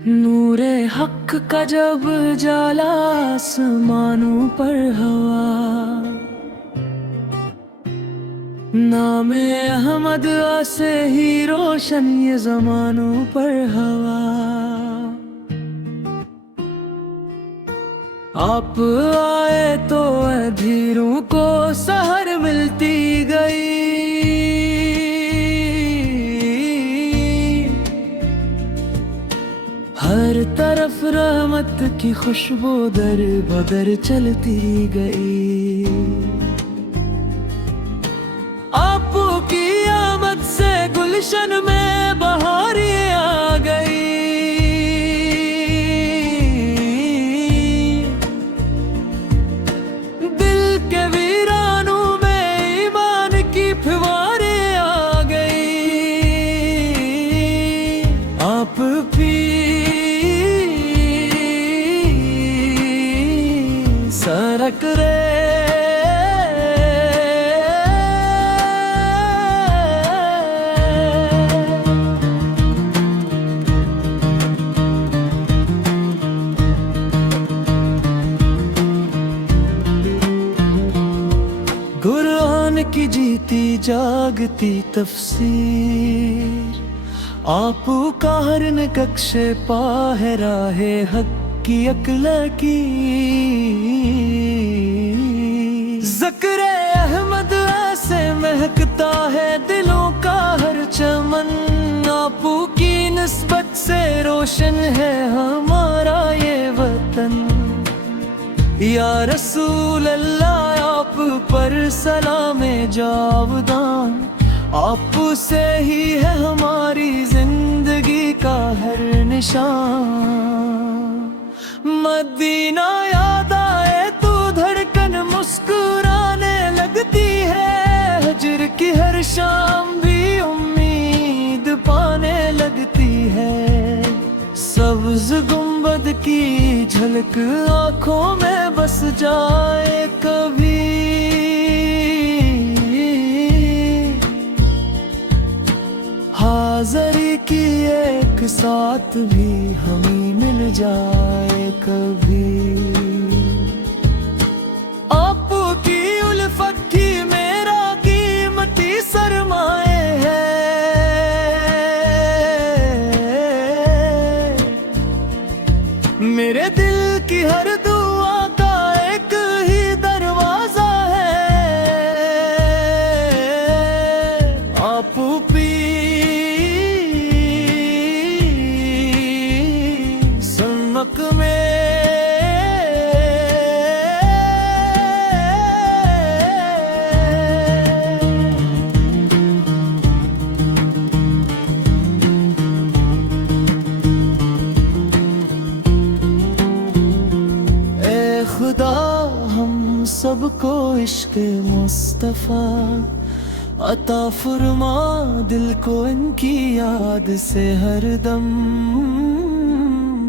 नूरे हक का जब जाला आसमानों पर हवा, नामे अहमद से ही रोशन ये जमानों पर हवा। आप आए तो अधीरों को सहर मिलती गई, हर तरफ रहमत की खुशबू दर बदर चलती गई। आपकी आमद से गुलशन में बहारी आ गई, दिल के वीरानों में ईमान की फुहारें आ गई। आप भी सरक रे कुरान की जीती जागती तफसीर, आप का हर नक्शे पाहरा है हक की अक्ल की। ज़िक्र अहमद ऐसे महकता है दिलों का हर चमन, आपू की निस्बत से रोशन है हमारा ये वतन। या रसूल अल्लाह आप पर सलामे जावदान, आप से ही है हमारी जिंदगी का हर निशान। मदीना याद आए तो धड़कन मुस्कुराने लगती है, हजर की हर शाम भी उम्मीद पाने लगती है। सब्ज गुंबद की झलक आंखों में बस जाए कभी, हाज़री की एक साथ भी हमें मिल जाए कभी। आपकी उल्फत की मेरा कीमती सरमाए है, मेरे दिल की हर दुआ का एक ही दरवाजा है। आप भी सुनमक में खुदा हम सबको इश्क़ मुस्तफ़ा अता फरमा, दिल को इनकी याद से हर दम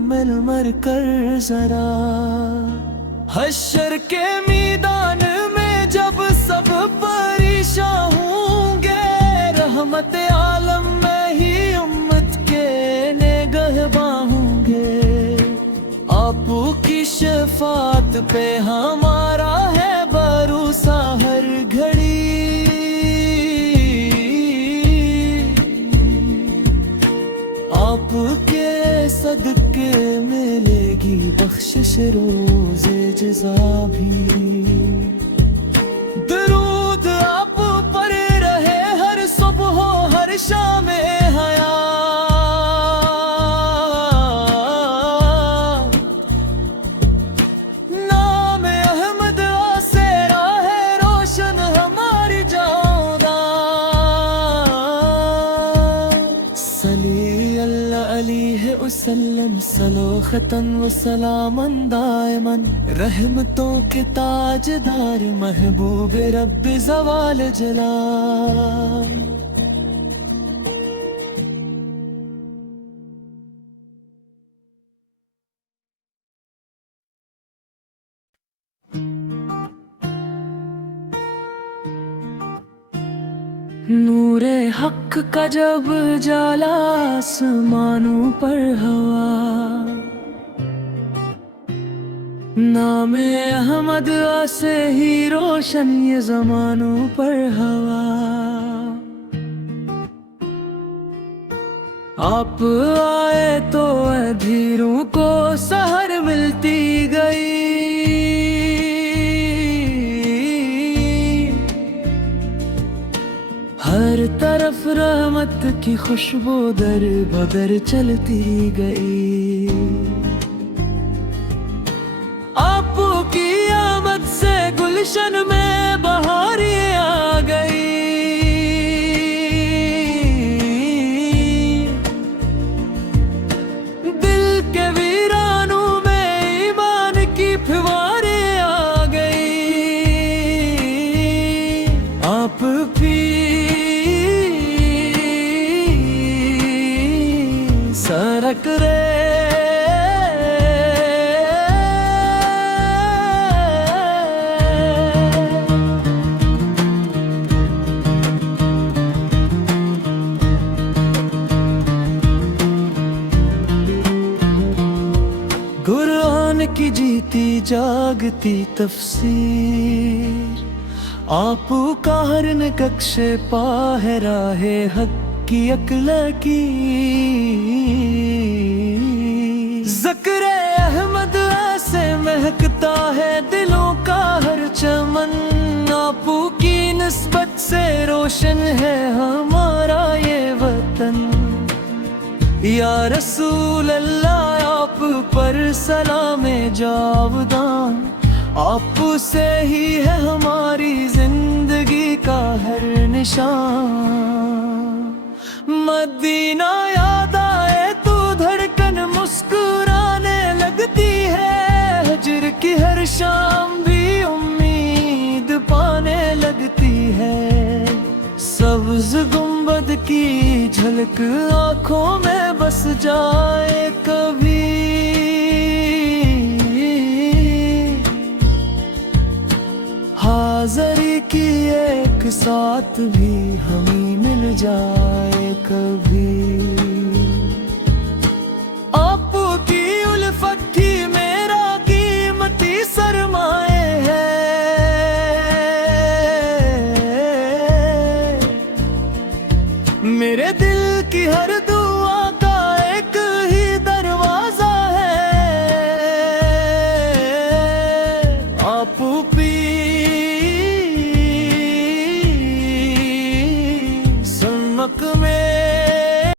मिल मर कर जरा। हश्र के मैदान में जब सब परेशान होंगे, रहमत आलम में ही उम्मत के निगहबान होंगे। आपकी शफात पे हमारा है भरोसा हर घड़ी, आपके सदके मिलेगी बख्शिश रोज़े जज़ा भी। दरूद आप पर रहे हर सुबह हर शाम हया, वसल्लम सलोखतन व सलामन दायमन, रहमतों के ताजदार महबूब रब्बे ज़वाल जलाल। नूरे हक का जब जाला आसमानों पर हवा, नामे अहमद से ही रोशन ये जमानों पर हवा। आप आए तो अधीरों को सहर मिलती गई, हर तरफ रहमत की खुशबू दर बदर चलती गई। आपकी आमद से गुलशन में बहारी आ गई, दिल के वीरानों में ईमान की फुहारें आ गई। आप भी सरक रे कुरान की जीती जागती तफसीर, आप का हर नक्शे पाहरा है हक की अक्ल की। ज़िक्र अहमद से महकता है दिलों का हर चमन, आपू की निस्बत से रोशन है हमारा ये वतन। या रसूल अल्लाह आप पर सलामे जावदान, आप से ही है हमारी जिंदगी का हर निशान। मदीना याद आए तो धड़कन मुस्कुराने लगती है, हजर की हर शाम भी उम्मीद पाने लगती है। सब्ज गुंबद की झलक आंखों में बस जाए कभी, हाज़री की एक साथ भी हमें मिल जाए कभी। आपकी उल्फत ही मेरा कीमती सरमाए है, मेरे दिल की हर दुआ का एक ही दरवाजा है। आप भी समक में